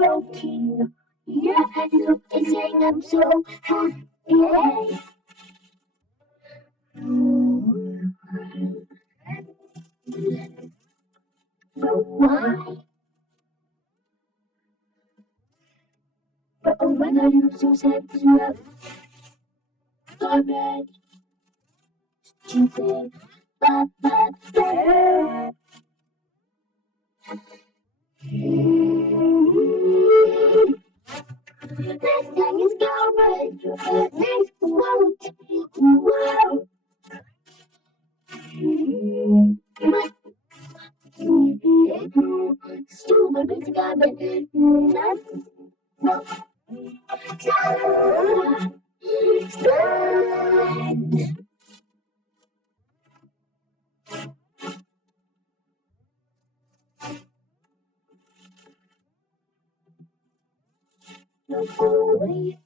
routine. Yeah, look and saying I'm so happy. But why? But when are you so sad to love? Garbage, stupid, bad, bad, bad. This thing is garbage. This won't work. But stupid, it's garbage. No, no, no,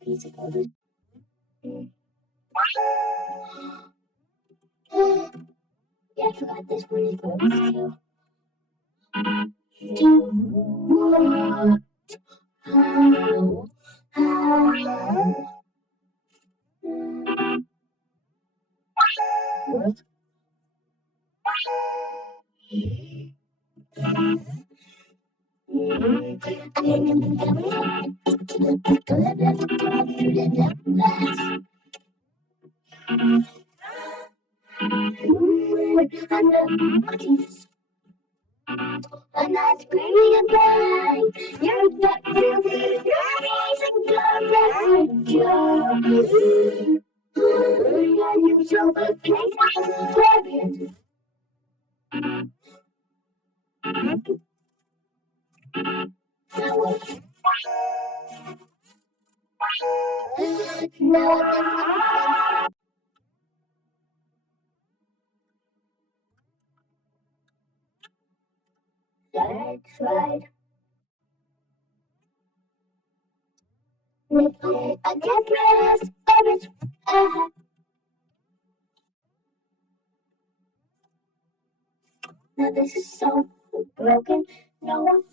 piece of garbage. Yeah, I forgot this one is garbage too. Do what? I'm not screaming and crying. You're not filthy. Your eyes and garbage. You're unusual, but place I'm garbage. Now that's right. I can't press garbage. Now this is so broken. No one.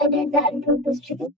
I did that on purpose, chicken.